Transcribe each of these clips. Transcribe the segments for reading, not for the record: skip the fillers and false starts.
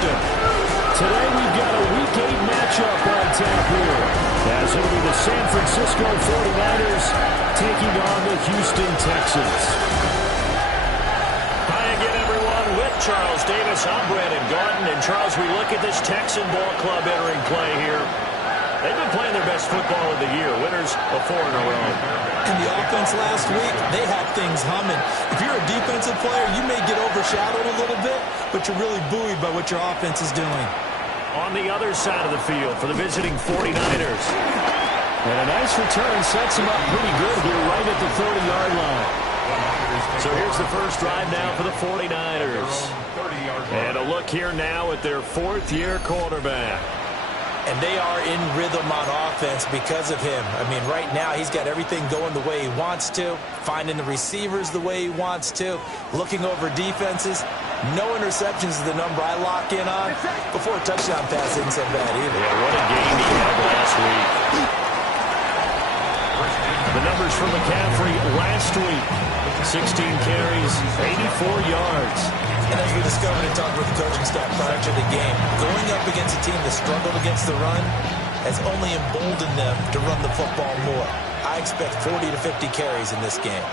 Houston. Today we've got a Week 8 matchup on tap here, as it'll be the San Francisco 49ers taking on the Houston Texans. Hi again, everyone. With Charles Davis, I'm Brandon Garden. And Charles, we look at this Texan ball club entering play here. They've been playing their best football of the year. Winners of 4 in a row. And the offense last week, they had things humming. If you're a defensive player, you may get overshadowed a little bit, but you're really buoyed by what your offense is doing. On the other side of the field for the visiting 49ers. And a nice return sets him up pretty good here right at the 30-yard line. So here's the first drive now for the 49ers. And a look here now at their 4th-year quarterback. And they are in rhythm on offense because of him. I mean, right now he's got everything going the way he wants to, finding the receivers the way he wants to, looking over defenses. No interceptions is the number I lock in on. Before a touchdown pass isn't so bad either. Yeah, what a game he had last week. The numbers for McCaffrey last week. 16 carries, 84 yards. And as we discovered and talked with the coaching staff prior to the game, going up against a team that struggled against the run has only emboldened them to run the football more. I expect 40 to 50 carries in this game.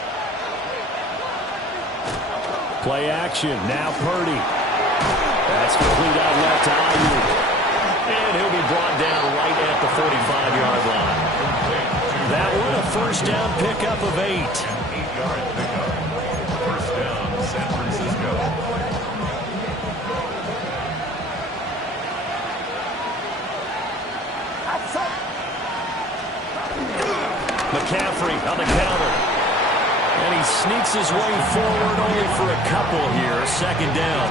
Play action. Now Purdy. That's complete out left to Ayuk. And he'll be brought down right at the 45-yard line. That one a first down pickup of 8. 8-yard pickup. First down, San Francisco. McCaffrey on the counter. And he sneaks his way forward only for a couple here. Second down.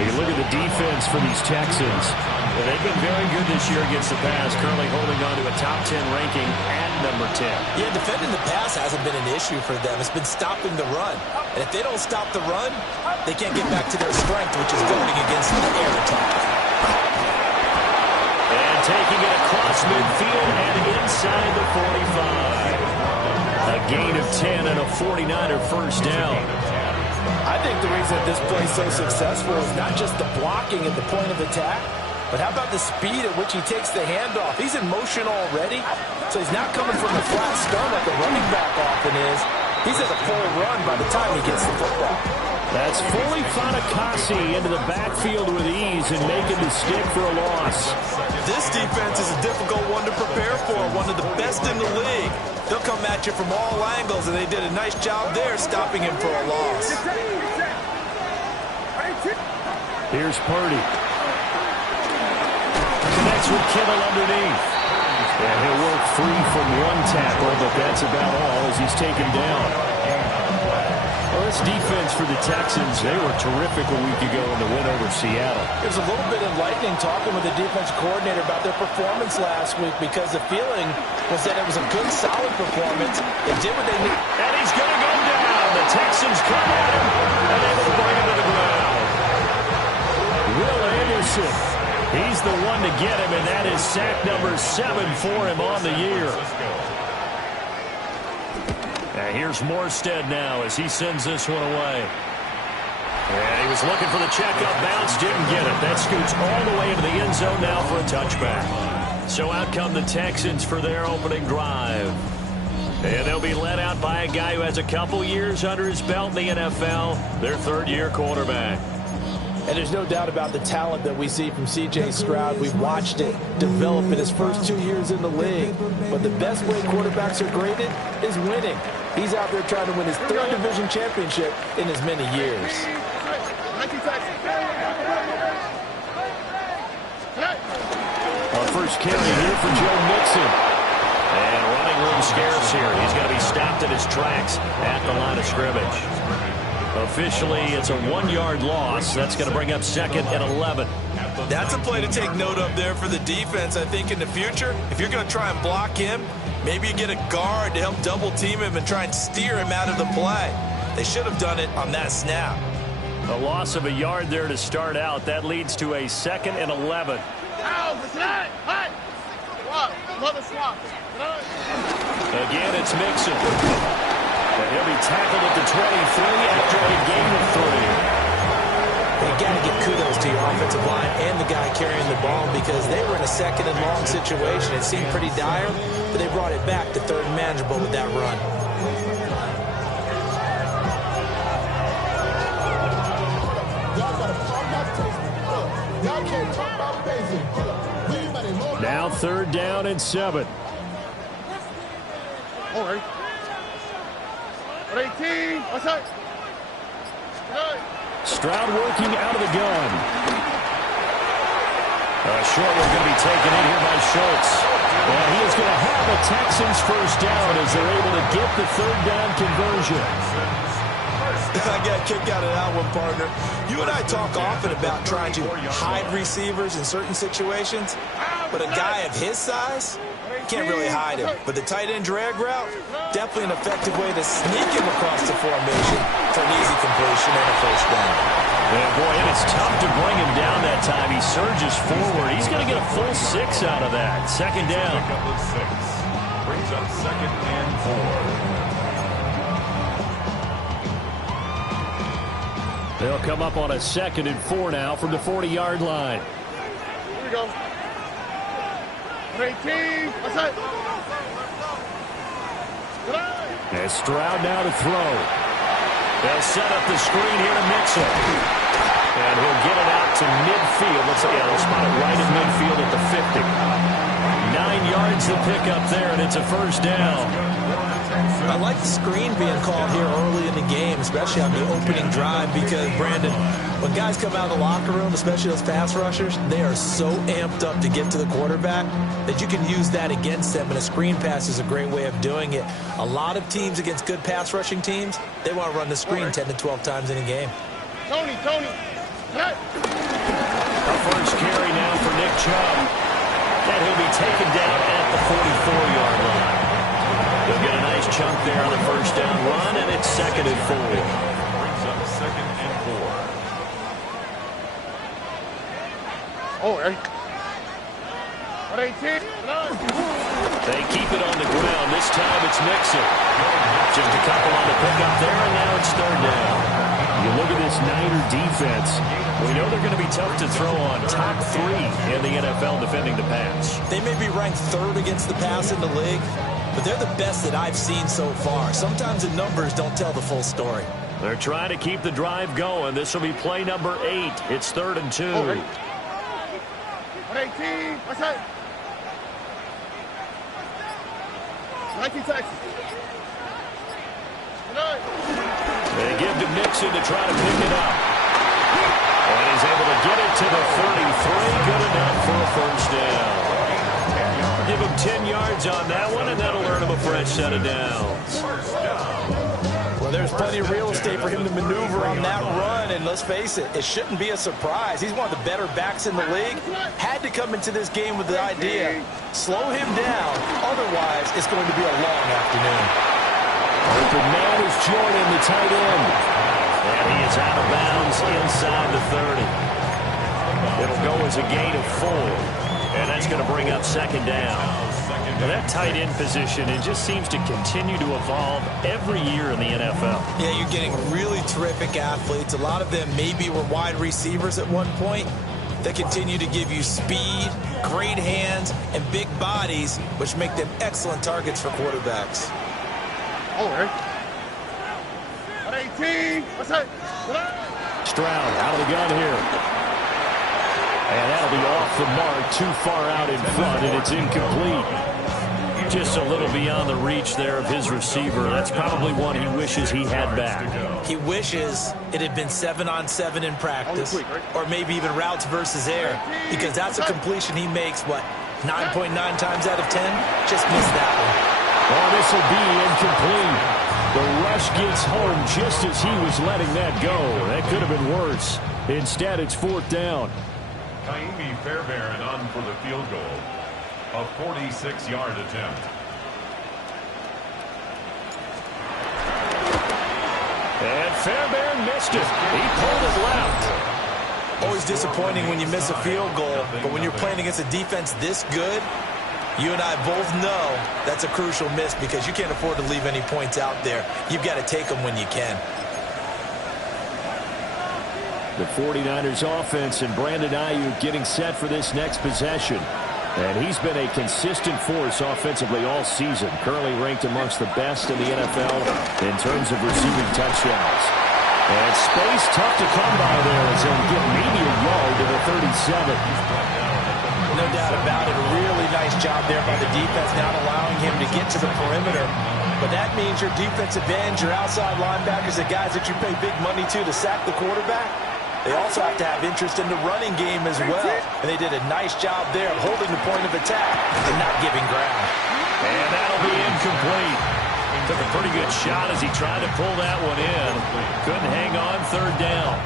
You look at the defense for these Texans. Well, they've been very good this year against the pass, currently holding on to a top 10 ranking at number 10. Yeah, defending the pass hasn't been an issue for them. It's been stopping the run. And if they don't stop the run, they can't get back to their strength, which is going against the air attack. And taking it across midfield and inside the 45. A gain of 10 and a 49er first down. I think the reason that this play is so successful is not just the blocking at the point of attack, but how about the speed at which he takes the handoff? He's in motion already, so he's not coming from the flat start like a running back often is. He's at a full run by the time he gets the football. That's fully Fatukasi into the backfield with ease and making the stick for a loss. This defense is a difficult one to prepare for, one of the best in the league. They'll come at you from all angles, and they did a nice job there stopping him for a loss. Here's Purdy. Connects with Kittle underneath. And he'll work free from one tackle, but that's about all as he's taken down. Well, this defense for the Texans, they were terrific a week ago in the win over Seattle. It was a little bit enlightening talking with the defensive coordinator about their performance last week, because the feeling was that it was a good, solid performance. They did what they needed. And he's going to go down. The Texans come at him and able to bring him to the ground. Will Anderson, he's the one to get him, and that is sack number 7 for him on the year. And here's Morstead now as he sends this one away. And he was looking for the checkup bounce, didn't get it. That scoots all the way into the end zone now for a touchback. So out come the Texans for their opening drive. And they'll be led out by a guy who has a couple years under his belt in the NFL, their 3rd-year quarterback. And there's no doubt about the talent that we see from C.J. Stroud. We've watched it develop in his first 2 years in the league. But the best way quarterbacks are graded is winning. He's out there trying to win his 3rd division championship in as many years. Our first carry here for Joe Mixon. And running room scarce here. He's going to be stopped in his tracks at the line of scrimmage. Officially, it's a 1-yard loss. That's going to bring up 2nd and 11. That's a play to take note of there for the defense, I think, in the future. If you're going to try and block him, maybe you get a guard to help double-team him and try and steer him out of the play. They should have done it on that snap. A loss of a yard there to start out. That leads to a 2nd and 11. Again, it's Mixon. And he'll be tackled at the 23 after a gain of 3. They got to give kudos to your offensive line and the guy carrying the ball because they were in a second and long situation. It seemed pretty dire, but they brought it back to third and manageable with that run. Now 3rd down and 7. All right. 18. Outside. Stroud working out of the gun. Short one going to be taken in here by Schultz. And he is going to have a Texans first down as they're able to get the 3rd down conversion. I got a kick out of that one, partner. You and I talk often about trying to hide receivers in certain situations, but a guy of his size can't really hide him. But the tight end drag route, definitely an effective way to sneak him across the formation for an easy completion and a first down. Yeah, boy, it is tough to bring him down that time. He surges forward. He's going to get a full 6 out of that. 2nd down. Brings up 2nd and 4. They'll come up on a 2nd and 4 now from the 40-yard line. Here we go. 18. Outside. And Stroud now to throw. They'll set up the screen here to Mixon. And he'll get it out to midfield. They'll spot it right in midfield at the 50. 9 yards to pick up there, and it's a first down. I like the screen being called here early in the game, especially on the opening drive, because, Brandon, when guys come out of the locker room, especially those pass rushers, they are so amped up to get to the quarterback that you can use that against them, and a screen pass is a great way of doing it. A lot of teams against good pass rushing teams, they want to run the screen 10 to 12 times in a game. Tony. A first carry now for Nick Chubb. And he'll be taken down at the 44-yard line. They'll get a nice chunk there on the first down run, and it's 2nd and 4. Brings up 2nd and 4. All right. 18. They keep it on the ground. This time it's Mixon. Just a couple on the pickup there, and now it's 3rd down. You look at this Niner defense. We know they're going to be tough to throw on. Top 3 in the NFL defending the pass. They may be ranked 3rd against the pass in the league, but they're the best that I've seen so far. Sometimes the numbers don't tell the full story. They're trying to keep the drive going. This will be play number 8. It's 3rd and 2. All right. 18. Outside. 19 Texas. They give to Mixon to try to pick it up. And he's able to get it to the 33. Good enough for a first down. Give him 10 yards on that one, and that'll earn him a fresh set of downs. Well, there's plenty of real estate for him to maneuver on that run, and let's face it, it shouldn't be a surprise. He's one of the better backs in the league. Had to come into this game with the idea, slow him down, otherwise it's going to be a long afternoon. Open man is joining the tight end. And he is out of bounds inside the 30. It'll go as a gain of 4. And that's going to bring up 2nd down. Now that tight end position, it just seems to continue to evolve every year in the NFL. Yeah, you're getting really terrific athletes. A lot of them maybe were wide receivers at one point. They continue to give you speed, great hands, and big bodies, which make them excellent targets for quarterbacks. All right. 18. Outside. Stroud out of the gun here. And that'll be off the mark, too far out in front, and it's incomplete. Just a little beyond the reach there of his receiver. That's probably one he wishes he had back. He wishes it had been 7-on-7 in practice, or maybe even routes versus air, because that's a completion he makes, what, 9.9 times out of 10? Just missed that one. Oh, this will be incomplete. The rush gets home just as he was letting that go. That could have been worse. Instead, it's 4th down. Kaimi Fairbairn on for the field goal. A 46-yard attempt. And Fairbairn missed it. He pulled it left. Always disappointing when you miss a field goal, but when you're playing against a defense this good, you and I both know that's a crucial miss because you can't afford to leave any points out there. You've got to take them when you can. The 49ers offense and Brandon Ayuk getting set for this next possession. And he's been a consistent force offensively all season. Currently ranked amongst the best in the NFL in terms of receiving touchdowns. And space tough to come by there as he'll get maybe a yard to the 37. No doubt about it. A really nice job there by the defense, not allowing him to get to the perimeter. But that means your defensive ends, your outside linebackers, the guys that you pay big money to sack the quarterback, they also have to have interest in the running game as well. And they did a nice job there of holding the point of attack and not giving ground. And that'll be incomplete. Took a pretty good shot as he tried to pull that one in. Couldn't hang on third down.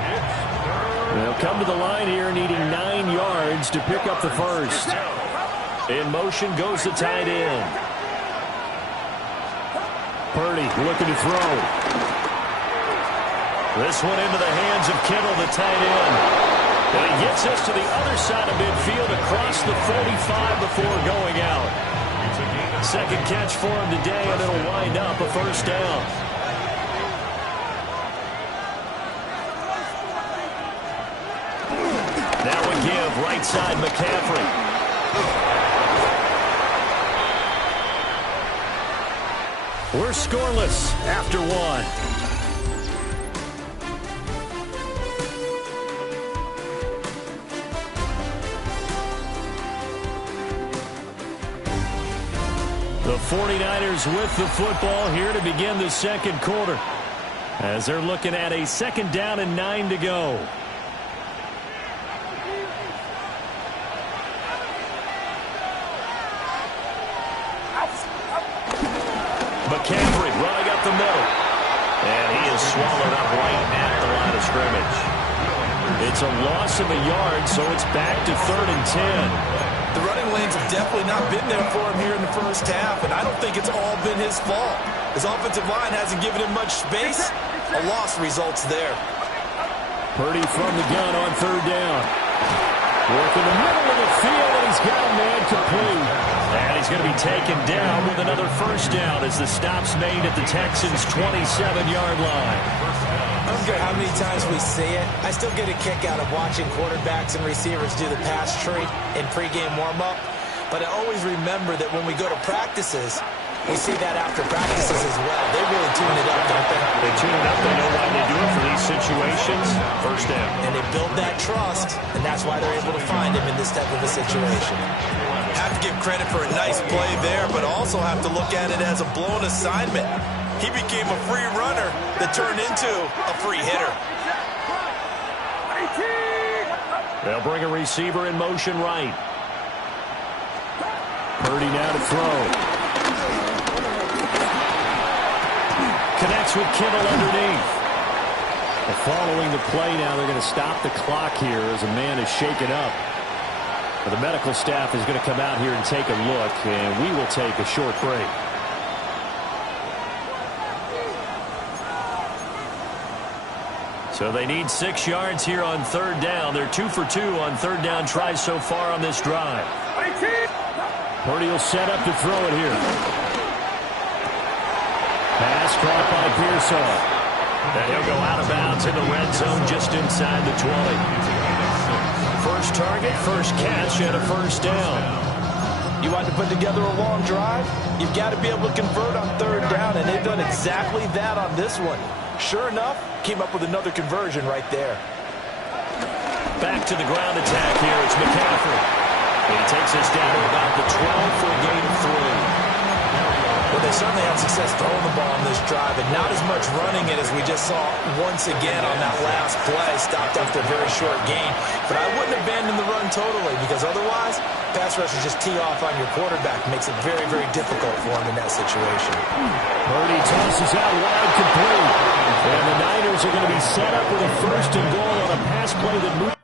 They'll come to the line here needing 9 yards to pick up the first. In motion goes the tight end. Purdy looking to throw. This one into the hands of Kittle, the tight end. And he gets us to the other side of midfield across the 45 before going out. Second catch for him today, and it'll wind up a first down. Now a give, right side McCaffrey. We're scoreless after one. The 49ers with the football here to begin the second quarter, as they're looking at a second down and 9 to go. McCaffrey running up the middle. And he is swallowed up right at the line of scrimmage. It's a loss of a yard, so it's back to 3rd and 10. The running lanes have definitely not been there for him here in the first half, and I don't think it's all been his fault. His offensive line hasn't given him much space. A loss results there. Purdy from the gun on 3rd down. Working the middle of the field, and he's got a man complete. And he's going to be taken down with another first down as the stop's made at the Texans' 27-yard line. I don't care how many times we see it. I still get a kick out of watching quarterbacks and receivers do the pass tree in pregame warm-up. But I always remember that when we go to practices, we see that after practices as well. They really tune it up, don't they? They tune it up. They know why they do it for these situations. First down. And they build that trust, and that's why they're able to find him in this type of a situation. Have to give credit for a nice play there, but also have to look at it as a blown assignment. He became a free runner that turned into a free hitter. They'll bring a receiver in motion right. Purdy now to throw. Connects with Kittle underneath. Well, following the play now, they're going to stop the clock here as a man is shaken up. But the medical staff is going to come out here and take a look, and we will take a short break. So they need 6 yards here on 3rd down. They're 2 for 2 on 3rd down tries so far on this drive. Purdy will set up to throw it here. Pass caught by Pearsall. And he'll go out of bounds in the red zone just inside the 20. First target, first catch, and a first down. You want to put together a long drive? You've got to be able to convert on 3rd down, and they've done exactly that on this one. Sure enough, came up with another conversion right there. Back to the ground attack here. It's McCaffrey. And he takes us down to about the 12 for a gain of 3. Well, they certainly had success throwing the ball on this drive, and not as much running it as we just saw once again on that last play. Stopped after a very short gain. But I wouldn't abandon the run totally, because otherwise, pass rushers just tee off on your quarterback. Makes it very, very difficult for him in that situation. Purdy tosses out wide complete. And the Niners are going to be set up with a 1st and goal on a pass play that moves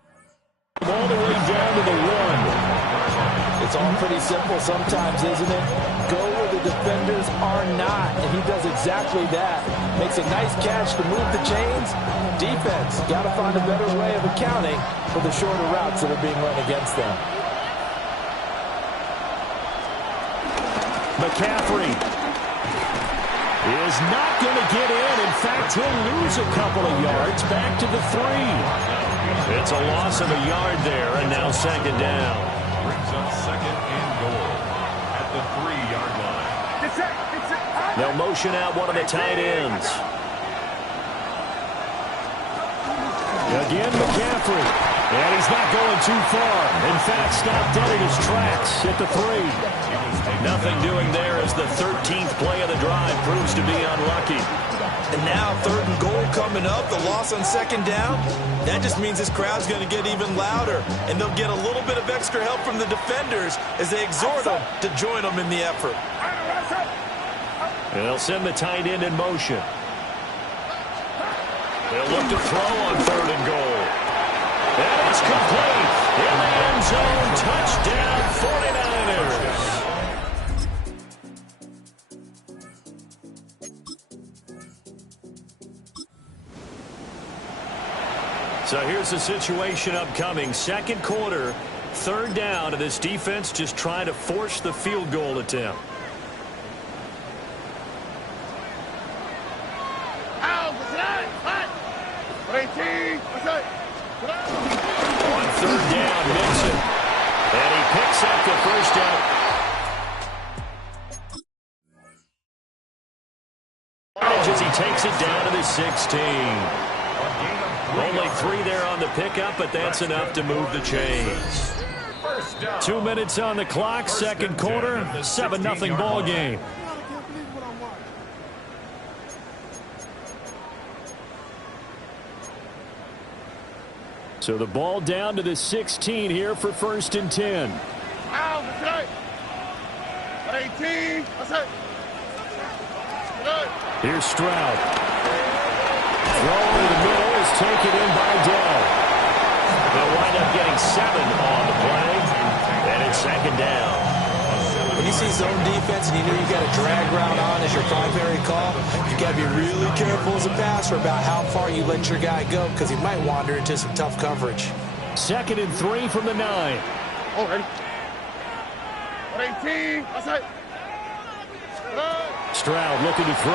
all the way down to the 1. It's all pretty simple sometimes, isn't it? Go where the defenders are not, and he does exactly that. Makes a nice catch to move the chains. Defense got to find a better way of accounting for the shorter routes that are being run against them. McCaffrey. is not going to get in. In fact, he'll lose a couple of yards back to the 3. It's a loss of a yard there, and now second down. Brings up second and goal at the 3-yard line. They'll motion out one of the tight ends. Again, McCaffrey. And he's not going too far. In fact, stopped dead in his tracks at the 3. Nothing doing there as the 13th play of the drive proves to be unlucky. And now 3rd and goal coming up, the loss on second down. That just means this crowd's going to get even louder, and they'll get a little bit of extra help from the defenders as they exhort them to join them in the effort. And they'll send the tight end in motion. They'll look to throw on 3rd and goal. And it's complete. In the end zone, touchdown 49ers. So here's the situation upcoming. Second quarter, 3rd down, and this defense just trying to force the field goal attempt. On 3rd down, Mixon. And he picks up the first down. As he takes it down to the 16. Only 3 there on the pickup, but that's enough to move the chains. 2 minutes on the clock, second quarter, 7-0 ball game. So the ball down to the 16 here for 1st and 10. Here's Stroud. Throw over the middle is taken in by Dell. They'll wind up getting 7 on the play, and it's second down. When you see zone defense and you know you got a drag route on as your primary call, you got to be really careful as a passer about how far you let your guy go because he might wander into some tough coverage. 2nd and 3 from the 9. Oh, ready. 18. Outside. Stroud looking to throw.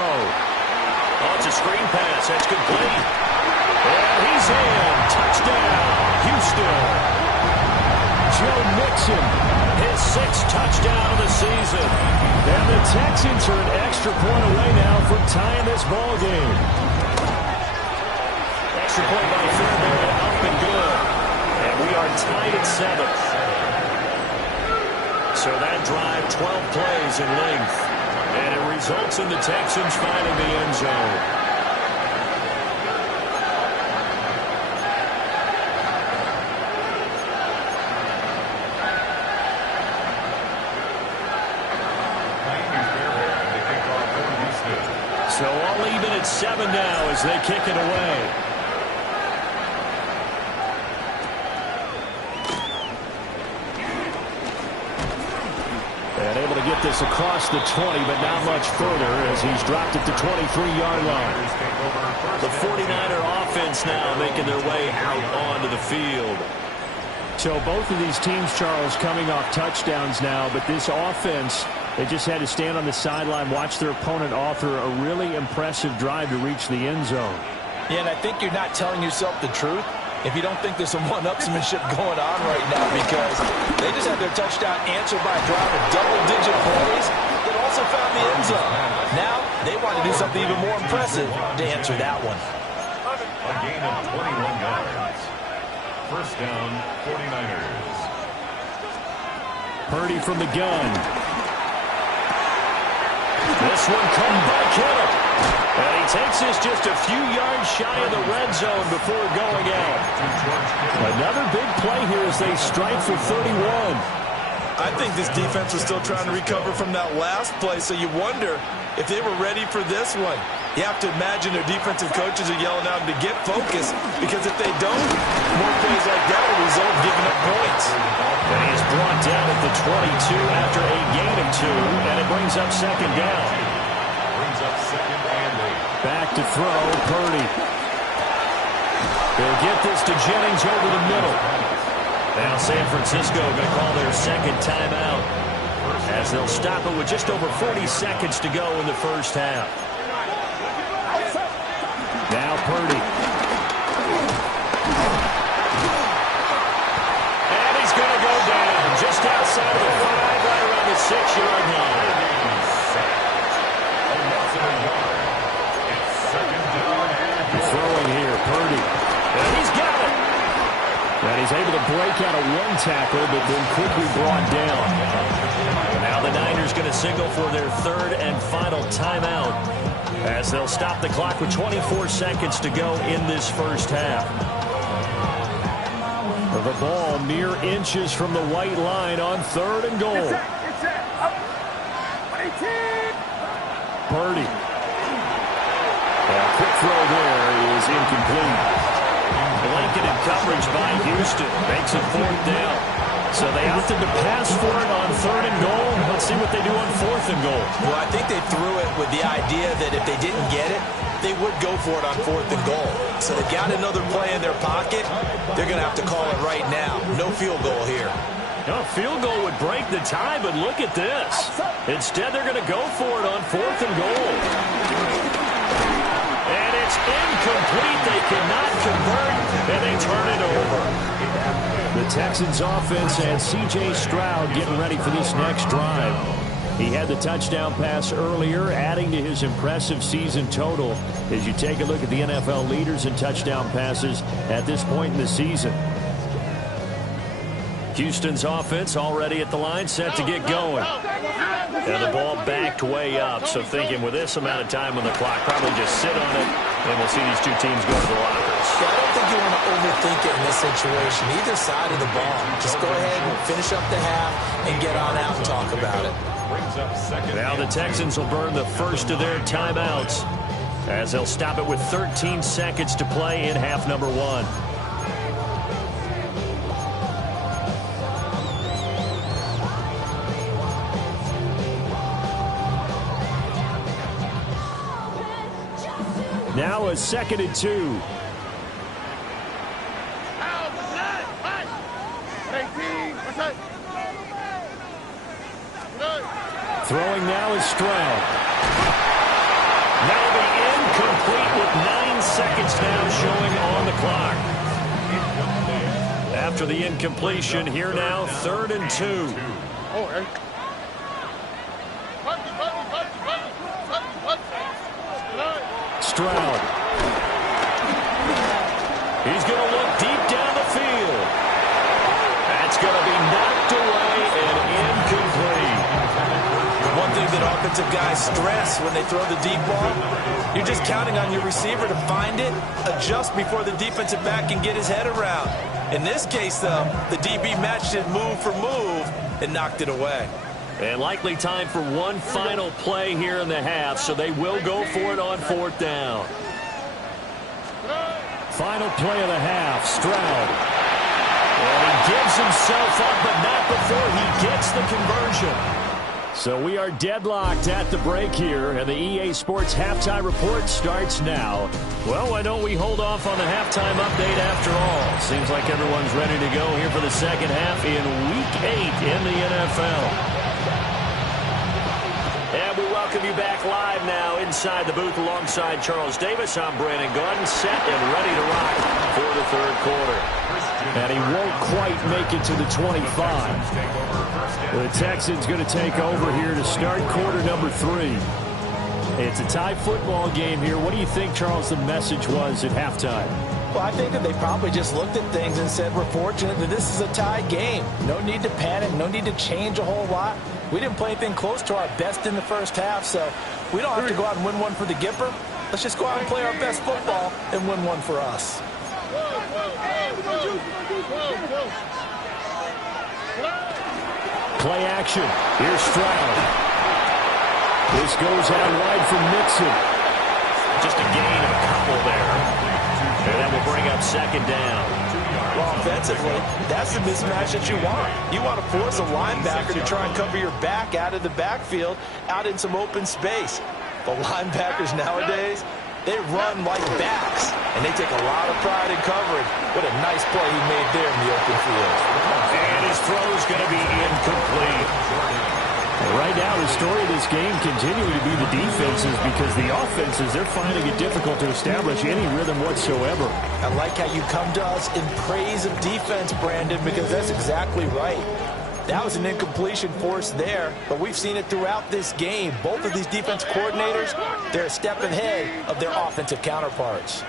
Oh, it's a screen pass. That's complete. And he's in. Touchdown, Houston. Joe Mixon, his 6th touchdown of the season. And the Texans are an extra point away now from tying this ball game. Extra point by Fairbairn, up and good. And we are tied at 7th. So that drive, 12 plays in length. And it results in the Texans finding the end zone. So all even at 7 now as they kick it away. And able to get this across the 20, but not much further as he's dropped it to 23-yard line. The 49er offense now making their way out onto the field. So both of these teams, Charles, coming off touchdowns now, but this offense, they just had to stand on the sideline, watch their opponent author a really impressive drive to reach the end zone. Yeah, and I think you're not telling yourself the truth if you don't think there's some one-upsmanship going on right now, because they just had their touchdown answered by a drive of double-digit plays that also found the end zone. Now they want to do something even more impressive to answer that one. A gain of 21 yards. First down, 49ers. Purdy from the gun. This one come by Kittle. And he takes this just a few yards shy of the red zone before going out. Another big play here as they strike for 31. I think this defense was still trying to recover from that last play, so you wonder if they were ready for this one. You have to imagine their defensive coaches are yelling at them to get focused, because if they don't, more plays like that will result in giving up points. And he is brought down at the 22 after a gain of 2, and it brings up second down. Brings up second and 8. Back to throw, Purdy. They'll get this to Jennings over the middle. Now San Francisco going to call their second timeout as they'll stop it with just over 40 seconds to go in the first half. 6-yard line. Throwing here, Purdy. And he's got it. And he's able to break out of one tackle, but then quickly brought down. Now the Niners going to signal for their third and final timeout as they'll stop the clock with 24 seconds to go in this first half. The ball mere inches from the white line on 3rd and goal. Purdy. A quick throw there is incomplete. Blanketed coverage by Houston makes it 4th down. So they opted to pass for it on 3rd and goal. Let's see what they do on 4th and goal. Well, I think they threw it with the idea that if they didn't get it, they would go for it on 4th and goal. So they've got another play in their pocket. They're going to have to call it right now. No field goal here. No, field goal would break the tie, but look at this. Instead, they're going to go for it on 4th and goal. And it's incomplete. They cannot convert, and they turn it over. The Texans offense and C.J. Stroud getting ready for this next drive. He had the touchdown pass earlier, adding to his impressive season total as you take a look at the NFL leaders in touchdown passes at this point in the season. Houston's offense already at the line, set to get going. And the ball backed way up, so thinking with this amount of time on the clock, probably just sit on it, and we'll see these two teams go to the lockers. Yeah, I don't think you want to overthink it in this situation, either side of the ball. Just go ahead and finish up the half and get on out and talk about it. Now the Texans will burn the first of their timeouts as they'll stop it with 13 seconds to play in half number 1. Now a 2nd and 2. Throwing now is Stroud. That'll be incomplete with 9 seconds now showing on the clock. After the incompletion, here now, 3rd and 2. Stroud. He's going to look deep down the field. That's going to be knocked away and incomplete. One thing that offensive guys stress when they throw the deep ball, you're just counting on your receiver to find it, adjust before the defensive back can get his head around. In this case, though, the DB matched it move for move and knocked it away. And likely time for one final play here in the half, so they will go for it on 4th down. Final play of the half, Stroud. And he gives himself up, but not before he gets the conversion. So we are deadlocked at the break here, and the EA Sports Halftime Report starts now. Well, why don't we hold off on the halftime update after all? Seems like everyone's ready to go here for the second half in Week 8 in the NFL. And we welcome you back live now inside the booth alongside Charles Davis. I'm Brandon Gordon, set and ready to rock for the third quarter. And he won't quite make it to the 25. The Texans going to take over here to start quarter number 3. It's a tie football game here. What do you think, Charles, the message was at halftime? Well, I think that they probably just looked at things and said, we're fortunate that this is a tie game. No need to panic, no need to change a whole lot. We didn't play anything close to our best in the first half, so we don't have to go out and win one for the Gipper. Let's just go out and play our best football and win one for us. Play action. Here's Stroud. This goes out wide for Mixon. Just a gain of a couple there. And that will bring up 2nd down. Well, offensively, that's the mismatch that you want. You want to force a linebacker to try and cover your back out of the backfield, out in some open space. The linebackers nowadays, they run like backs, and they take a lot of pride in coverage. What a nice play he made there in the open field. And his throw is going to be incomplete. Right now, the story of this game continuing to be the defenses, because the offenses, they're finding it difficult to establish any rhythm whatsoever. I like how you come to us in praise of defense, Brandon, because that's exactly right. That was an incompletion forced there, but we've seen it throughout this game. Both of these defense coordinators, they're a step ahead of their offensive counterparts.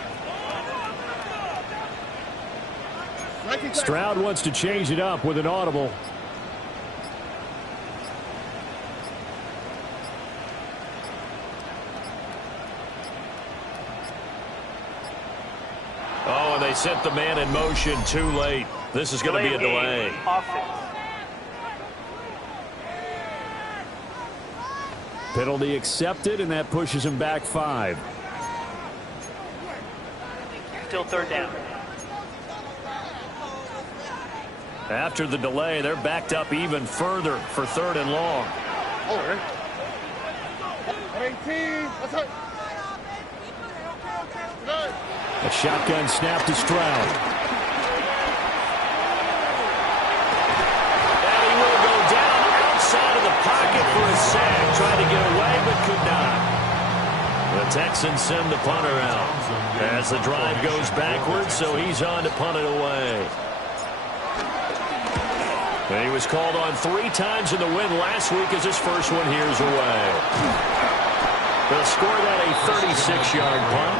Stroud wants to change it up with an audible. Oh, and they sent the man in motion too late. This is going to be a delay. Penalty accepted, and that pushes him back 5. Still third down. After the delay, they're backed up even further for 3rd and long. A shotgun snap to Stroud. And he will go down outside of the pocket for a sack. Tried to get away, but could not. The Texans send the punter out as the drive goes backwards, so he's on to punt it away. And he was called on 3 times in the win last week as his first one here's away. They'll score that a 36-yard punt.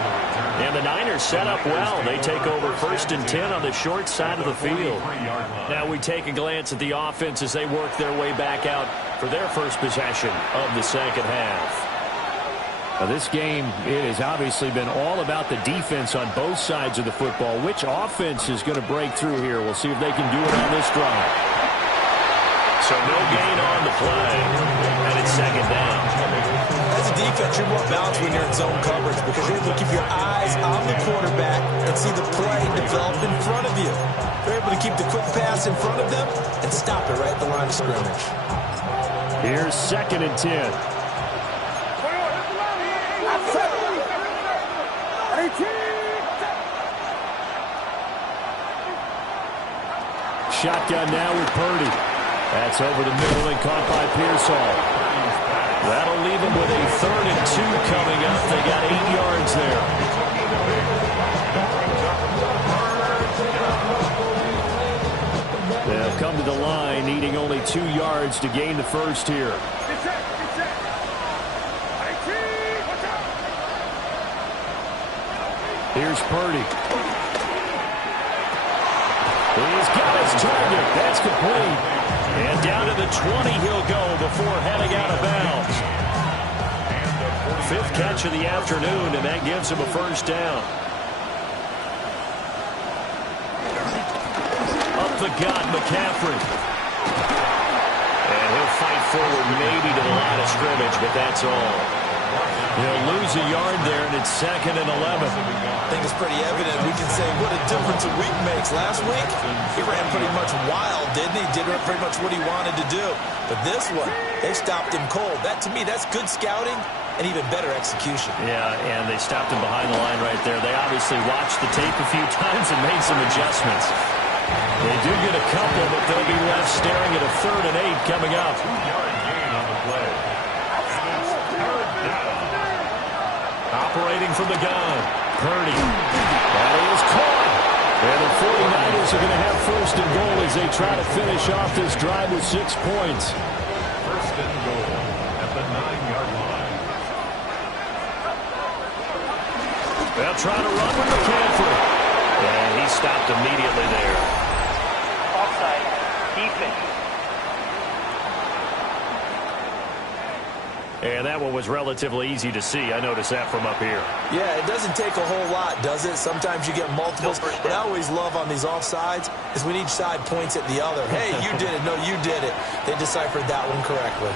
And the Niners set up well. They take over 1st and 10 on the short side of the field. Now we take a glance at the offense as they work their way back out for their first possession of the second half. Now this game, it has obviously been all about the defense on both sides of the football. Which offense is going to break through here? We'll see if they can do it on this drive. So no gain on the play, and it's 2nd down. As a defense, you're more balanced when you're in zone coverage because you're able to keep your eyes on the quarterback and see the play develop in front of you. They're able to keep the quick pass in front of them and stop it right at the line of scrimmage. Here's 2nd and 10. Shotgun now with Purdy. That's over the middle and caught by Pearsall. That'll leave them with a 3rd and 2 coming up. They got 8 yards there. They'll come to the line, needing only 2 yards to gain the first here. Here's Purdy. He's got his target. That's complete. And down to the 20 he'll go before heading out of bounds. 5th catch of the afternoon, and that gives him a 1st down. Up the gut, McCaffrey. And he'll fight forward maybe to the line of scrimmage, but that's all. He'll lose a yard there, and it's 2nd and 11. I think it's pretty evident. We can say what a difference a week makes. Last week, he ran pretty much wild, didn't he? Did pretty much what he wanted to do. But this one, they stopped him cold. That, to me, that's good scouting and even better execution. Yeah, and they stopped him behind the line right there. They obviously watched the tape a few times and made some adjustments. They do get a couple, but they'll be left staring at a 3rd and 8 coming up. 2-yard gain on the play. Operating from the gun, Purdy. That is caught. And the 49ers are going to have 1st and goal as they try to finish off this drive with 6 points. 1st and goal at the 9-yard line. They'll try to run with McCaffrey. And he stopped immediately there. Offside. Defense. And that one was relatively easy to see. I noticed that from up here. Yeah, it doesn't take a whole lot, does it? Sometimes you get multiples. What I always love on these offsides is when each side points at the other. Hey, you did it. No, you did it. They deciphered that one correctly.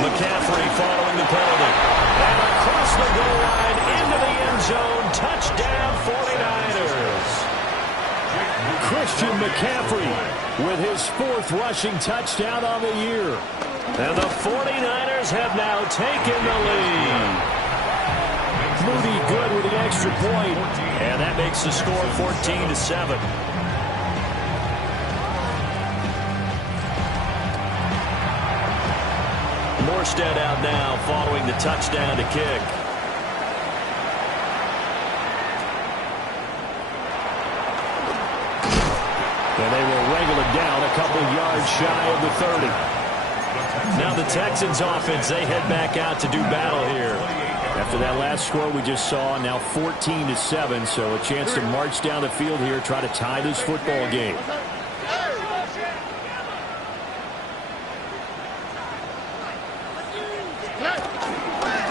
McCaffrey following the penalty. And across the goal line into the end zone. Touchdown 49ers. Christian McCaffrey with his 4th rushing touchdown on the year. And the 49ers have now taken the lead. Moody good with the extra point. And that makes the score 14-7. Morstead out now following the touchdown to kick. And they will wrangle it down a couple yards shy of the 30. Now the Texans offense, they head back out to do battle here. After that last score we just saw, now 14-7, so a chance to march down the field here, try to tie this football game.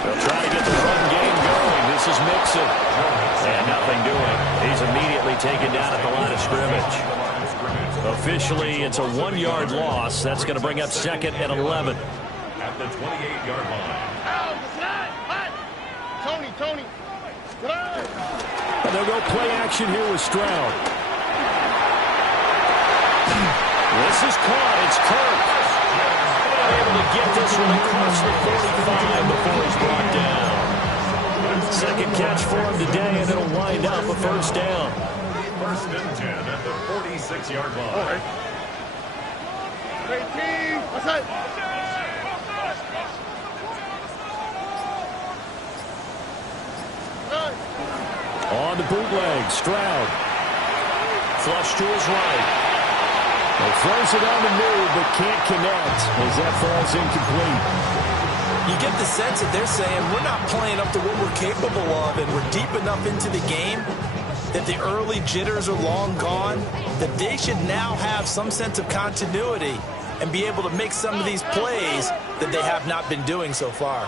They'll try to get the run game going. This is Mixon. And nothing doing. He's immediately taken down at the line of scrimmage. Officially, it's a 1-yard loss. That's going to bring up 2nd and 11. At the 28-yard line. Tony. And they'll go play action here with Stroud. This is caught. It's Kirk. Able to get this one across the 45 before he's brought down. Second catch for him today, and it'll wind up a first down. First and 10 at the 46-yard line. What's that? On the bootleg, Stroud. Flush to his right. He throws it on the move, but can't connect as that falls incomplete. You get the sense that they're saying we're not playing up to what we're capable of, and we're deep enough into the game that the early jitters are long gone, that they should now have some sense of continuity and be able to make some of these plays that they have not been doing so far.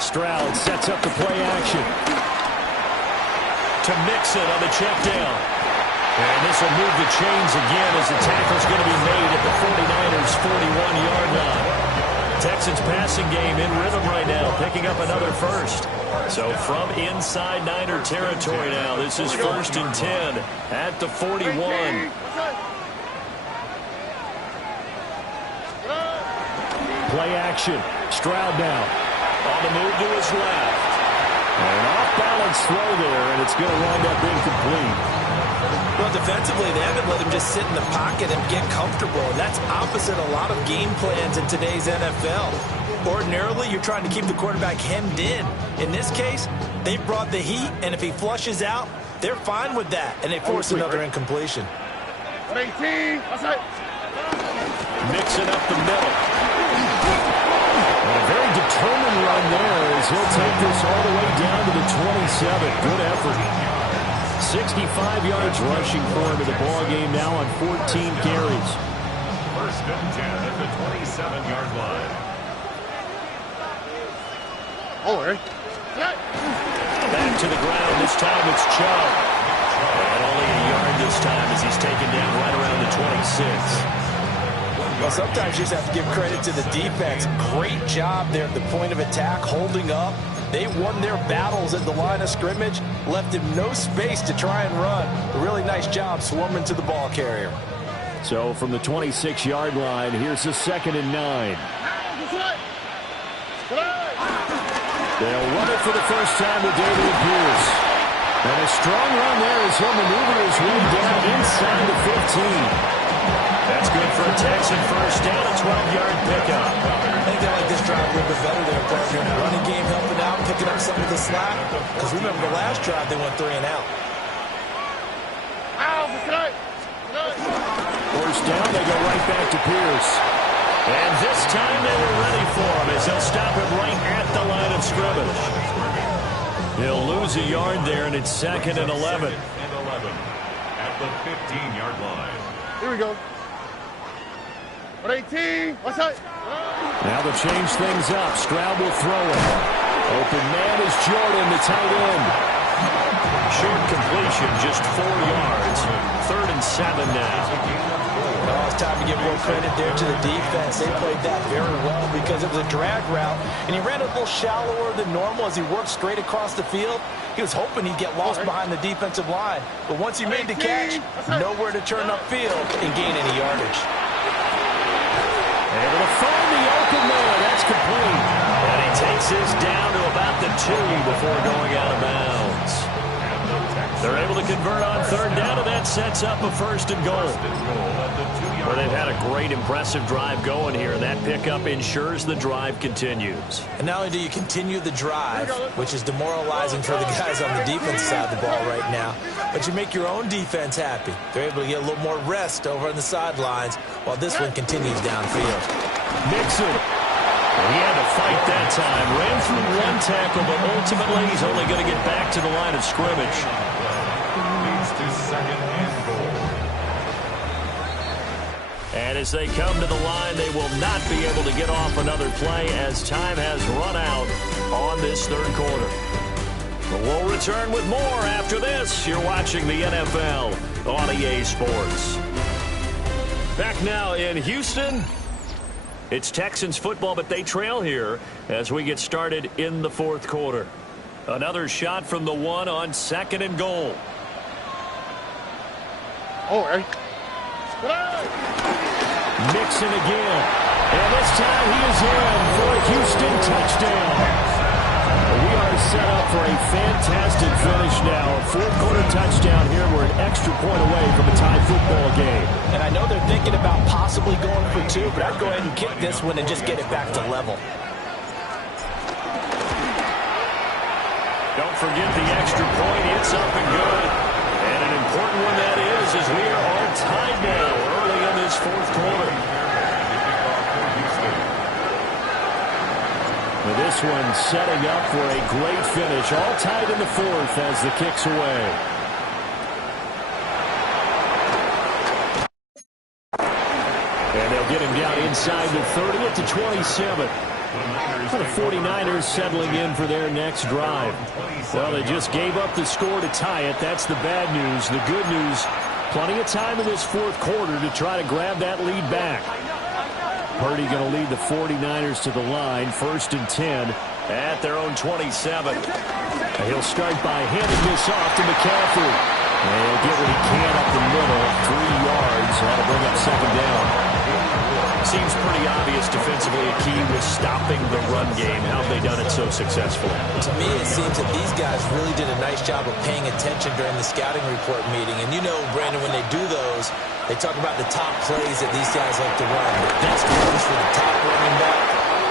Stroud sets up the play action. To Mixon on the check down. And this will move the chains again as the tackle's going to be made at the 49ers' 41-yard line. Texans passing game in rhythm right now, picking up another first. So from inside Niner territory now, this is 1st and 10 at the 41. Play action. Stroud now. On the move to his left. An off-balance throw there, and it's going to wind up incomplete. Well, defensively, they haven't let him just sit in the pocket and get comfortable. And that's opposite a lot of game plans in today's NFL. Ordinarily, you're trying to keep the quarterback hemmed in. In this case, they brought the heat, and if he flushes out, they're fine with that, and they force another incompletion. Mixing up the middle. And a very determined run there as he'll take this all the way down to the 27. Good effort. 65 yards rushing for him in the ball game now on 14 carries. First and 10 at the 27-yard line. Back to the ground. This time it's Chubb. And only a yard this time as he's taken down right around the 26. Well, sometimes you just have to give credit to the defense. Great job there at the point of attack, holding up. They won their battles at the line of scrimmage, left him no space to try and run. A really nice job swarming to the ball carrier. So from the 26-yard line, here's the 2nd and 9. They'll run it for the first time with David Pierce. And a strong run there as he'll maneuver his way down inside the 15. That's good for a Texan first down, a 12-yard pickup. I think they like this drive a little bit better there, partner. Running game helping out, picking up some of the slack. Because remember the last drive, they went 3 and out. First down, they go right back to Pierce. And this time they were ready for him as they'll stop him right at the line of scrimmage. He'll lose a yard there, and it's 2nd and 11. At the 15-yard line. Here we go. 18. What's that? Now they'll change things up. Stroud will throw it. Open man is Jordan, the tight end. Short completion, just 4 yards. 3rd and 7 now. Oh, it's time to give more credit there to the defense. They played that very well because it was a drag route, and he ran a little shallower than normal as he worked straight across the field. He was hoping he'd get lost behind the defensive line, but once he made the catch, nowhere to turn upfield and gain any yardage. Able to find the open man. That's complete. And he takes this down to about the 2 before going out of bounds. They're able to convert on third down, and that sets up a first and goal. Well, they've had a great, impressive drive going here, and that pickup ensures the drive continues. And not only do you continue the drive, which is demoralizing for the guys on the defense side of the ball right now, but you make your own defense happy. They're able to get a little more rest over on the sidelines while this one continues downfield. Mixon. He had to fight that time. Ran through one tackle, but ultimately he's only going to get back to the line of scrimmage. Leads to second and goal. And as they come to the line, they will not be able to get off another play as time has run out on this third quarter. But we'll return with more after this. You're watching the NFL on EA Sports. Back now in Houston. It's Texans football, but they trail here as we get started in the fourth quarter. Another shot from the one on second and goal. Oh, hey. Mixon again. And this time he is in for a Houston touchdown. We are set up for a fantastic finish now. A fourth-quarter touchdown here. We're an extra point away from a tie football game. And I know they're thinking about possibly going for two, but I'd go ahead and kick this one and just get it back to level. Don't forget the extra point. It's up and good. And an important one that is, as we are tied now early in this fourth quarter. This one setting up for a great finish. All tied in the fourth as the kick's away. And they'll get him down inside the 30 at the 27. The 49ers settling in for their next drive. Well, they just gave up the score to tie it. That's the bad news. The good news, plenty of time in this fourth quarter to try to grab that lead back. Purdy going to lead the 49ers to the line, 1st and 10 at their own 27. He'll start by handing this off to McCaffrey. And he'll get what he can up the middle, 3 yards. That'll bring up second down. Seems pretty obvious defensively a key was stopping the run game. How have they done it so successfully? To me, it seems that these guys really did a nice job of paying attention during the scouting report meeting. And you know, Brandon, when they do those, they talk about the top plays that these guys like to run. The best ones for the top running back.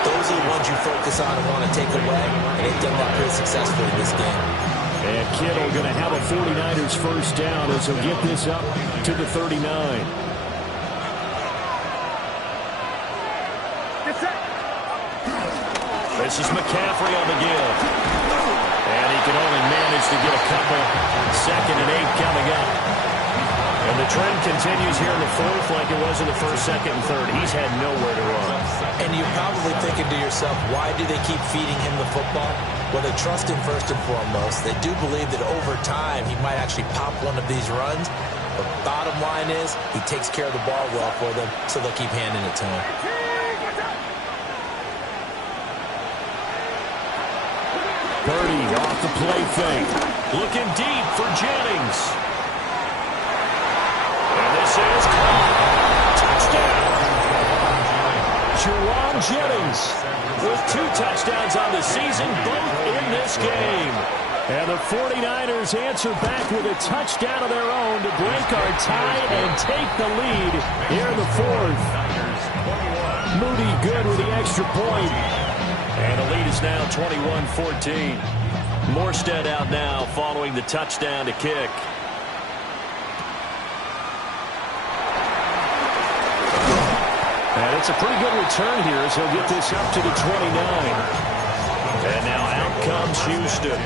Those are the ones you focus on and want to take away. And they've done that pretty successfully in this game. And Kittle going to have a 49ers first down as he'll get this up to the 39. This is McCaffrey on the give. And he can only manage to get a couple. 2nd and 8 coming up. And the trend continues here in the fourth like it was in the 1st, 2nd, and 3rd. He's had nowhere to run. And you're probably thinking to yourself, why do they keep feeding him the football? Well, they trust him first and foremost. They do believe that over time he might actually pop one of these runs. But bottom line is he takes care of the ball well for them, so they'll keep handing it to him. Purdy off the play fake. Looking deep for Jennings. And this is caught. Touchdown. Jerron Jennings with 2 touchdowns on the season, both in this game. And the 49ers answer back with a touchdown of their own to break our tie and take the lead here in the fourth. Moody good with the extra point. And the lead is now 21-14. Morstead out now following the touchdown to kick. And it's a pretty good return here as he'll get this up to the 29. And now out comes Houston.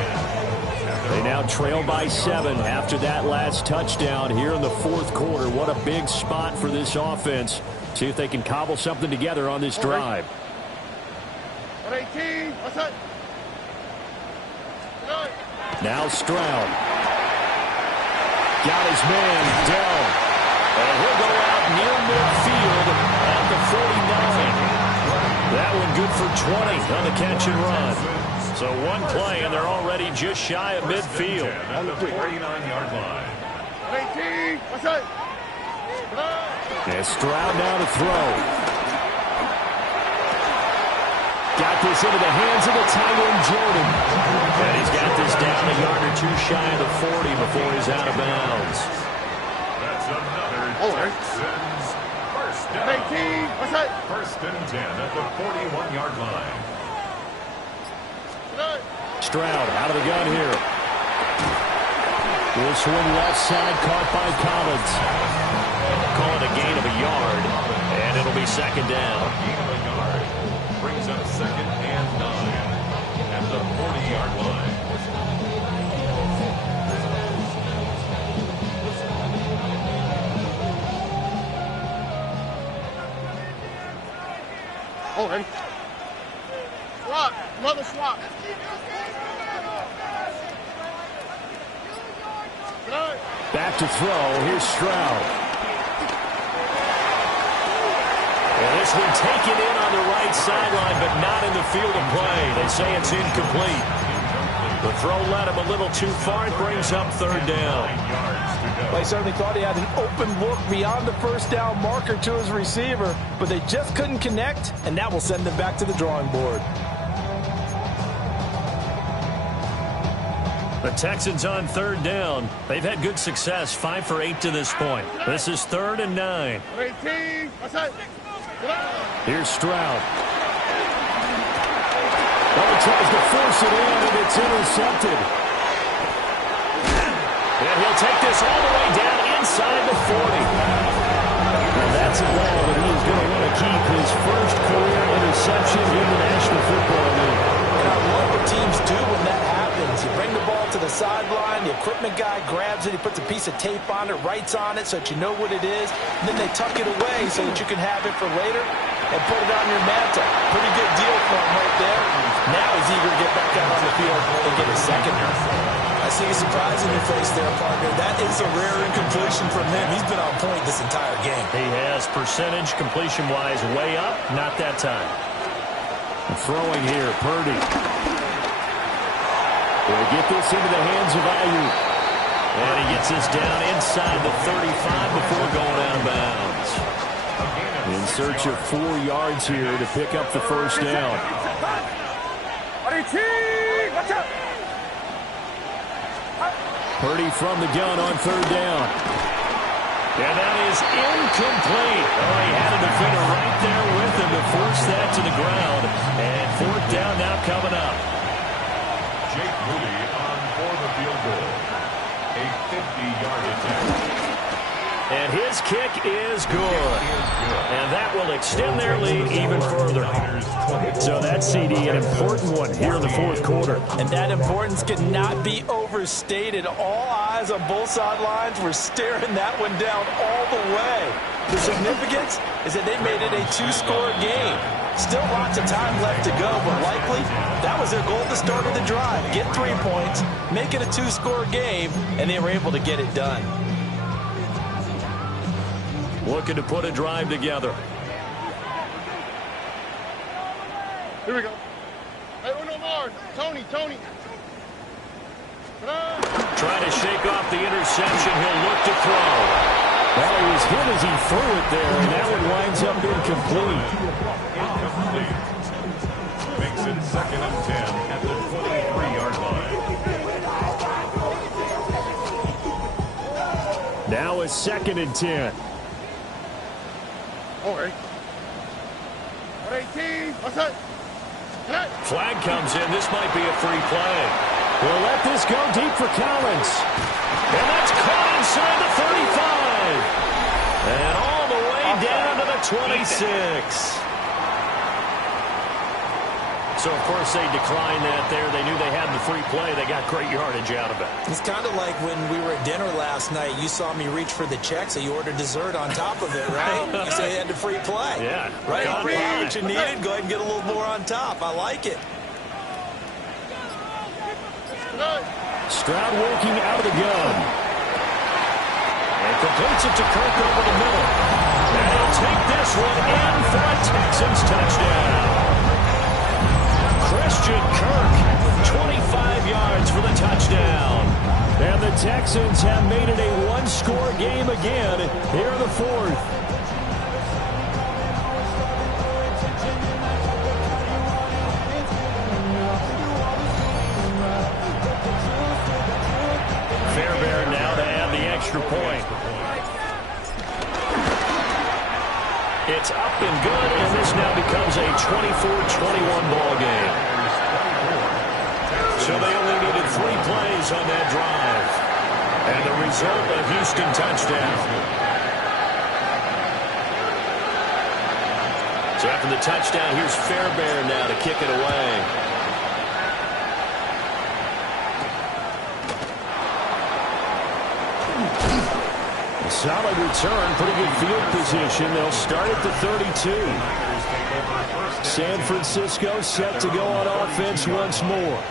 They now trail by 7 after that last touchdown here in the fourth quarter. What a big spot for this offense. See if they can cobble something together on this drive. 18, what's that? Now Stroud. Got his man, Dell. And he'll go out near midfield at the 49. That one good for 20 on the catch and run. So one play, and they're already just shy of midfield. At the 49-yard line. 18, what's that? And Stroud now to throw. Got this into the hands of the tight end, Jordan. And he's got this down a yard or two shy of the 40 before he's out of bounds. That's another Texans first down. 18. What's that? First and 10 at the 41-yard line. Stroud out of the gun here. This one left side caught by Collins. Call it a gain of a yard, and it'll be second down. Gain of a yard brings up second and 9 at the 40-yard line. Oh, ready? Swap. Another swap. Back to throw. Here's Stroud. And this one taken in on the right sideline, but not in the field of play. They say it's incomplete. The throw led him a little too far. It brings up third down. Well, he certainly thought he had an open look beyond the first down marker to his receiver, but they just couldn't connect, and that will send them back to the drawing board. The Texans on third down. They've had good success, 5 for 8 to this point. This is 3rd and 9. 18. What's that? Here's Stroud. Ball tries to force it in, and it's intercepted. And he'll take this all the way down inside the 40. Now that's a ball that he is going to want to keep, his first career interception in the National Football League. And I love what teams do when that happens. You bring the ball to the sideline, the equipment guy grabs it, he puts a piece of tape on it, writes on it so that you know what it is, and then they tuck it away so that you can have it for later and put it on your mantle. Pretty good deal for him right there. Now he's eager to get back out on the field and get his second. I see a surprise in your face there, partner. That is a rare incompletion from him. He's been on point this entire game. He has percentage completion-wise way up, not that time. Throwing here, Purdy. They get this into the hands of Ayuk. And he gets this down inside the 35 before going out of bounds. In search of 4 yards here to pick up the first down. Watch out. Purdy from the gun on third down. And that is incomplete. Oh, he had a defender right there with him to force that to the ground. And 4th down now coming up. Jake Moody on for the field goal. A 50-yard attempt. And his kick is good. And that will extend their lead even further. So that CD, an important one here in the 4th quarter. And that importance cannot be overstated. All eyes on both sidelines were staring that one down all the way. The significance is that they made it a 2-score game. Still lots of time left to go, but likely that was their goal at the start of the drive. Get 3 points, make it a 2-score game, and they were able to get it done. Looking to put a drive together. Here we go. Hey, Uno Mars. Tony. Trying to shake off the interception. He'll look to throw. Well, he was hit as he threw it there, and that one winds up incomplete. Incomplete. Makes it 2nd and 10 at the 23-yard line. Now a 2nd and 10. All right. 18. What's that? Flag comes in. This might be a free play. We'll let this go deep for Collins. And that's caught inside the 35. And all the way down to the 26. So, of course, they declined that there. They knew they had the free play. They got great yardage out of it. It's kind of like when we were at dinner last night. You saw me reach for the check, so you ordered dessert on top of it, right? You say you had the free play. Yeah. Right? You got what you needed. Go ahead and get a little more on top. I like it. Stroud working out of the gun. And completes it to Kirk over the middle. And he'll take this one in for a Texans touchdown. Christian Kirk, 25 yards for the touchdown. And the Texans have made it a 1-score game again here in the 4th. Fairbairn now to add the extra point. It's up and good, and this now becomes a 24-21 ball game. So they only needed 3 plays on that drive. And the result, a Houston touchdown. So after the touchdown, here's Fairbairn now to kick it away. Solid return, pretty good field position. They'll start at the 32. San Francisco set to go on offense once more.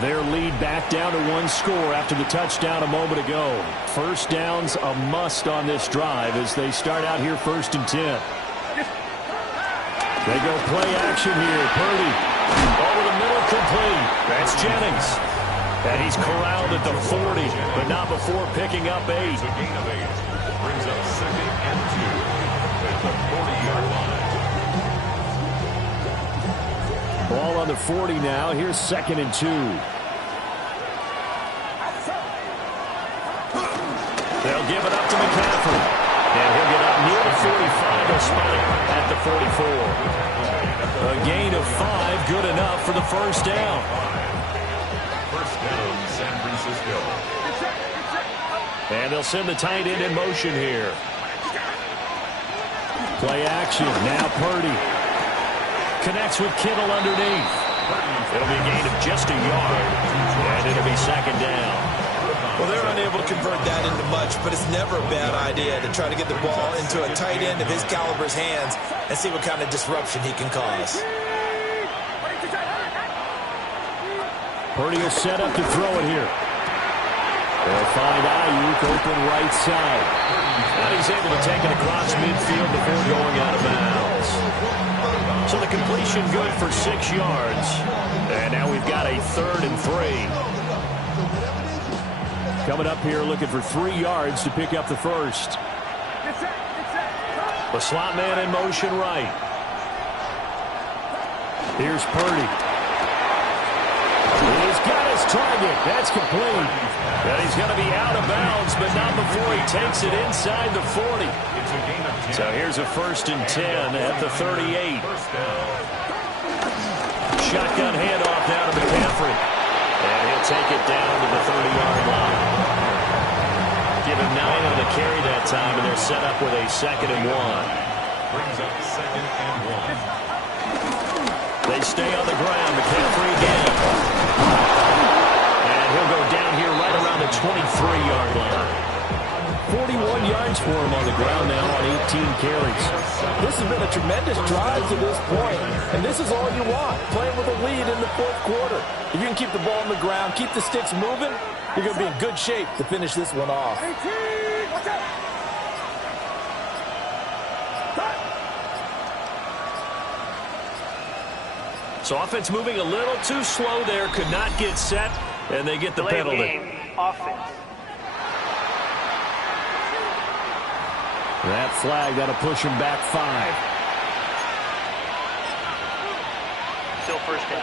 Their lead back down to 1 score after the touchdown a moment ago. First down's a must on this drive as they start out here 1st and 10. They go play action here. Purdy over the middle, complete. That's Jennings. And he's corralled at the 40, but not before picking up 8. It's a gain of 8. Brings up 2nd and 2 at the 40-yard line. Ball on the 40 now. Here's 2nd and 2. They'll give it up to McCaffrey. And he'll get up near the 45. He'll spot it at the 44. A gain of 5, good enough for the first down. First down, San Francisco. And they'll send the tight end in motion here. Play action. Now Purdy. Connects with Kittle underneath. It'll be a gain of just a yard. And it'll be 2nd down. Well, they're unable to convert that into much, but it's never a bad idea to try to get the ball into a tight end of his caliber's hands and see what kind of disruption he can cause. Purdy will set up to throw it here. They'll find Ayuk open right side. And he's able to take it across midfield before going out of bounds. So the completion good for 6 yards. And now we've got a 3rd and 3. Coming up here looking for 3 yards to pick up the first. The slot man in motion right. Here's Purdy. He's got his target. That's complete. And he's going to be out of bounds, but not before he takes it inside the 40. So here's a 1st and 10 at the 38. Shotgun handoff down to McCaffrey. And he'll take it down to the 30-yard line. Give him 9 on the carry that time, and they're set up with a 2nd and 1. Brings up 2nd and 1. They stay on the ground. McCaffrey again. And he'll go down here right around the 23-yard line. 41 yards for him on the ground now on 18 carries. This has been a tremendous drive to this point, and this is all you want, playing with a lead in the 4th quarter. If you can keep the ball on the ground, keep the sticks moving, you're going to be in good shape to finish this one off. So offense moving a little too slow there, could not get set, and they get the Delay of penalty. game, offense. That flag, that'll push him back 5. Still 1st down.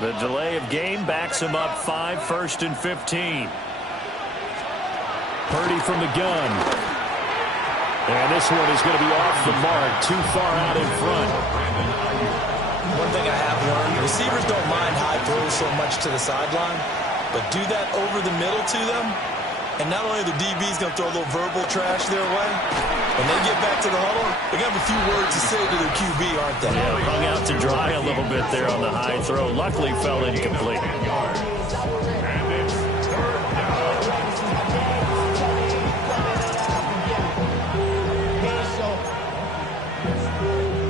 The delay of game backs him up 5, 1st and 15. Purdy from the gun. And this one is going to be off the mark, too far out in front. One thing I have learned, receivers don't mind high throws so much to the sideline, but do that over the middle to them, and not only the DB's going to throw a little verbal trash their way, when they get back to the huddle, they're going to have a few words to say to their QB, aren't they? Yeah, hung out to dry a little bit there on the high throw. Luckily fell incomplete.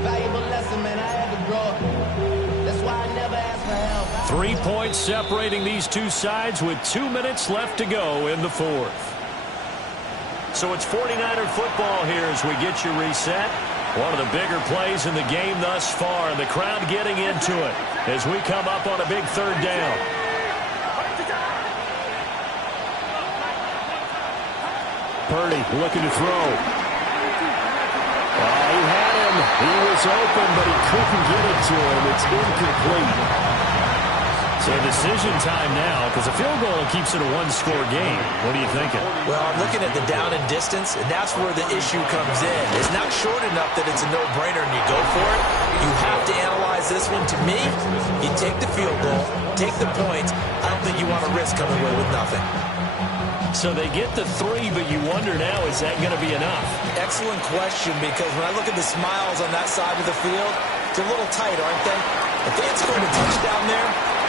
Valuable lesson, man. I had to grow up. That's why I never asked for help. 3 points separating these two sides with 2 minutes left to go in the 4th. So it's 49er football here as we get you reset. One of the bigger plays in the game thus far, and the crowd getting into it as we come up on a big 3rd down. Purdy looking to throw. Oh, he had it. him. He was open, but he couldn't get it to him. It's incomplete. So decision time now, because a field goal keeps it a one-score game. What are you thinking? Well, I'm looking at the down and distance, and that's where the issue comes in. It's not short enough that it's a no-brainer and you go for it. You have to analyze this one. To me, you take the field goal, take the points. I don't think you want to risk coming away with nothing. So they get the 3, but you wonder now, is that going to be enough? Excellent question, because when I look at the smiles on that side of the field, they're a little tight, aren't they? If they had scored a touchdown there,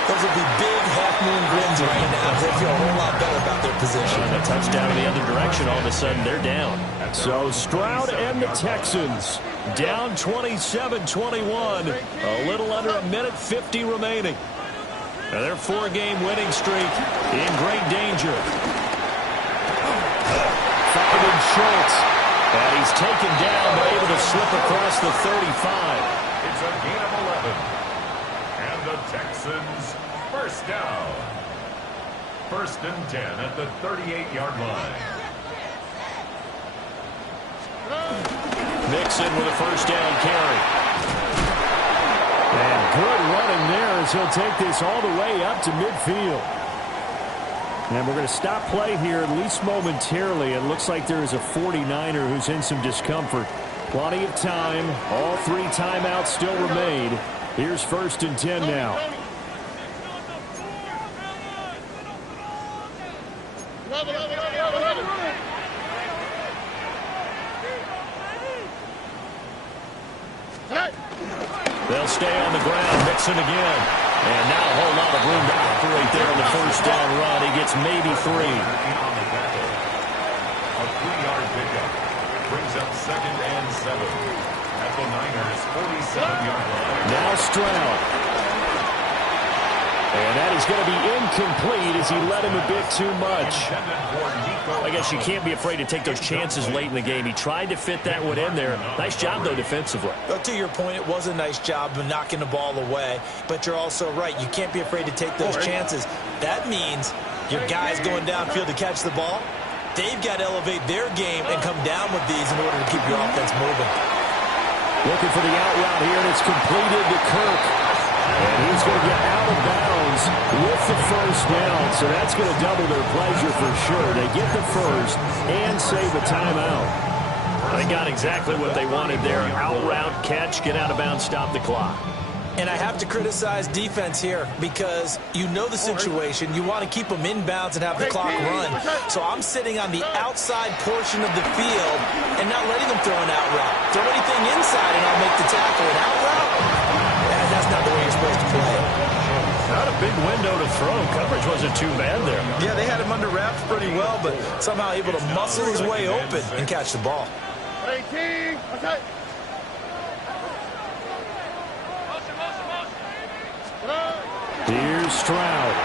those would be big half-moon grins right now. They feel a whole lot better about their position. And a touchdown in the other direction, all of a sudden they're down. So Stroud and the Texans down 27-21. A little under a minute 50 remaining. Now their 4-game winning streak in great danger. Finding Schultz. And he's taken down, but able to slip across the 35. It's a gain of 11. And the Texans first down. 1st and 10 at the 38-yard line. Mixon with a first down carry. And good running there as he'll take this all the way up to midfield. And we're going to stop play here, at least momentarily. It looks like there is a 49er who's in some discomfort. Plenty of time. All 3 timeouts still remain. Here's 1st and 10 now. They'll stay on the ground. Mixon again. And now a whole lot of room to operate there on the first down run. He gets maybe 3. A 3-yard pickup brings up 2nd and 7 at the Niners' 47-yard line. Now Stroud. And that is going to be incomplete as he led him a bit too much. I guess you can't be afraid to take those chances late in the game. He tried to fit that one in there. Nice job, though, defensively. But to your point, it was a nice job of knocking the ball away. But you're also right. You can't be afraid to take those chances. That means your guys going downfield to catch the ball, they've got to elevate their game and come down with these in order to keep your offense moving. Looking for the out route here, and it's completed to Kirk. And he's going to get out of bounds with the first down. So that's going to double their pleasure for sure. They get the first and save a timeout. They got exactly what they wanted there. Out route, catch, get out of bounds, stop the clock. And I have to criticize defense here because you know the situation. You want to keep them inbounds and have the clock run. So I'm sitting on the outside portion of the field and not letting them throw an out route. Throw anything inside and I'll make the tackle. An out route? That's not the way you're supposed to play. Not a big window to throw. Coverage wasn't too bad there. Yeah, they had him under wraps pretty well, but somehow able to muscle his way open and catch the ball. 18, okay. Here's Stroud.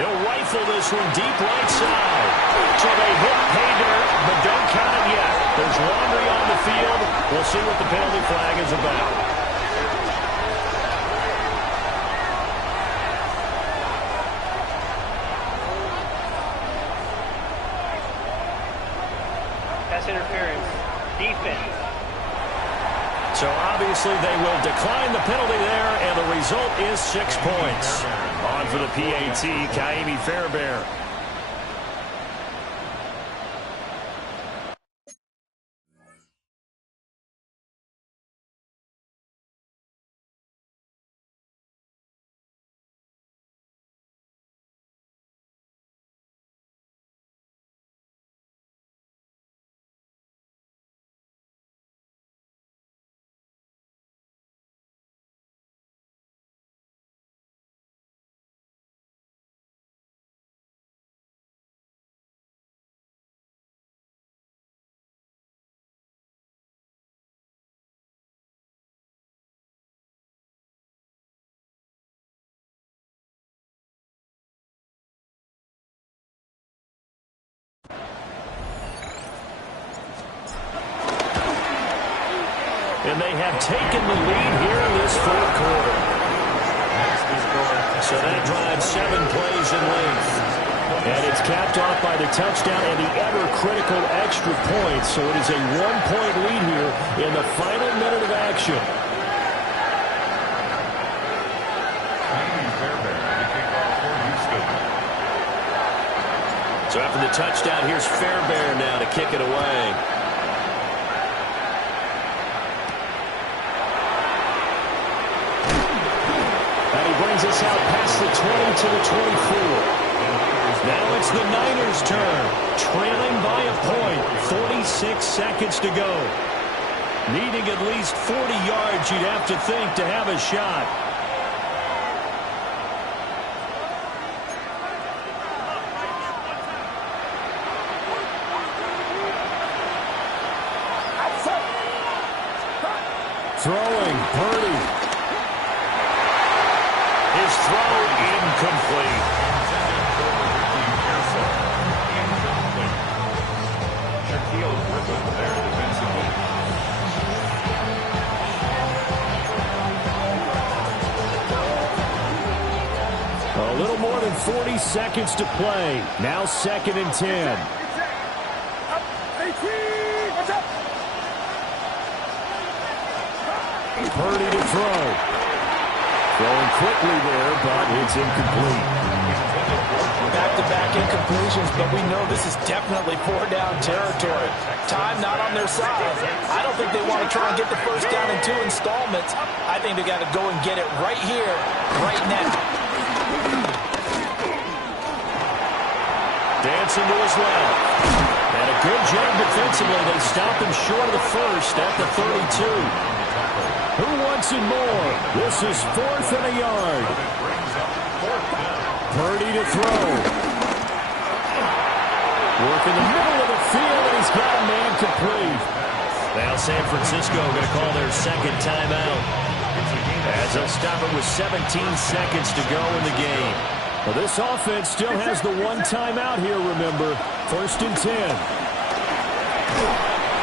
He'll rifle this one deep right side. So they hit pay dirt, but don't count it yet. There's laundry on the field. We'll see what the penalty flag is about. Pass interference. Defense. So obviously they will decline the penalty there, and the result is 6 points. On for the PAT, Kaimi Fairbairn. And they have taken the lead here in this fourth quarter. So that drives 7 plays in length. And it's capped off by the touchdown and the ever-critical extra point. So it is a 1-point lead here in the final minute of action. So after the touchdown, here's Fairbairn now to kick it away. And he brings us out past the 20 to the 24. Now it's the Niners' turn. Trailing by a point. 46 seconds to go. Needing at least 40 yards, you'd have to think, to have a shot. Throwing, Purdy. His throw incomplete. A little more than 40 seconds to play. Now 2nd and 10. Purdy to throw. Throwing quickly there, but it's incomplete. Back-to-back incompletions, but we know this is definitely 4-down territory. Time not on their side. I don't think they want to try and get the first down in 2 installments. I think they got to go and get it right here, right now. Dancing to his left. And a good job defensively. They stop him short of the first at the 32. Who wants it more? This is 4th and a yard. Purdy to throw. Work in the middle of the field, and he's got a man complete. Now San Francisco going to call their 2nd timeout. As they'll stop it with 17 seconds to go in the game. Well, this offense still has the 1 timeout here, remember. 1st and 10.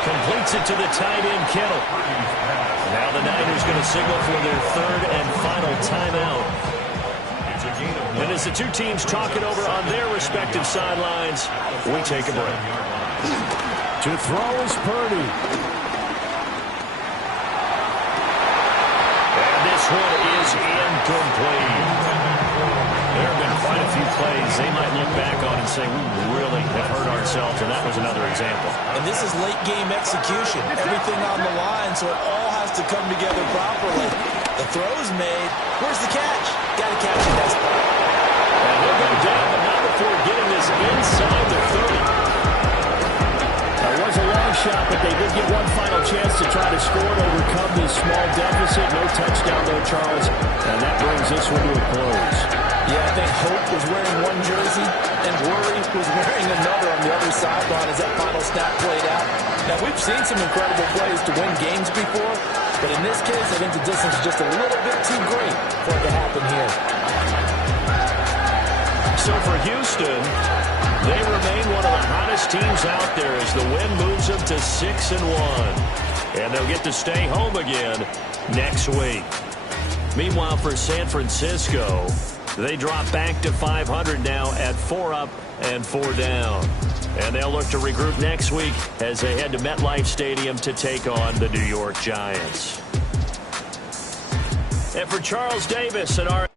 Completes it to the tight end, Kittle. Now the Niners going to signal for their 3rd and final timeout. And as the two teams talk it over on their respective sidelines, we take a break. To throw is Purdy. And this one is incomplete. There have been quite a few plays they might look back on and say, we really have hurt ourselves, and that was another example. And this is late-game execution. Everything on the line, so it all has to come together properly. The throw's made. Where's the catch? Got to catch it, that's part. And he'll go down, but not before getting this inside the 30. It was a long shot, but they did get one final chance to try to score and overcome this small deficit. No touchdown, though, Charles. And that brings this one to a close. Yeah, I think hope was wearing one jersey and worry was wearing another on the other sideline as that final snap played out. Now, we've seen some incredible plays to win games before, but in this case, I think the distance is just a little bit too great for it to happen here. So for Houston, they remain one of the hottest teams out there as the win moves them to 6-1. And they'll get to stay home again next week. Meanwhile, for San Francisco, they drop back to 500 now at 4 up and 4 down. And they'll look to regroup next week as they head to MetLife Stadium to take on the New York Giants. And for Charles Davis and our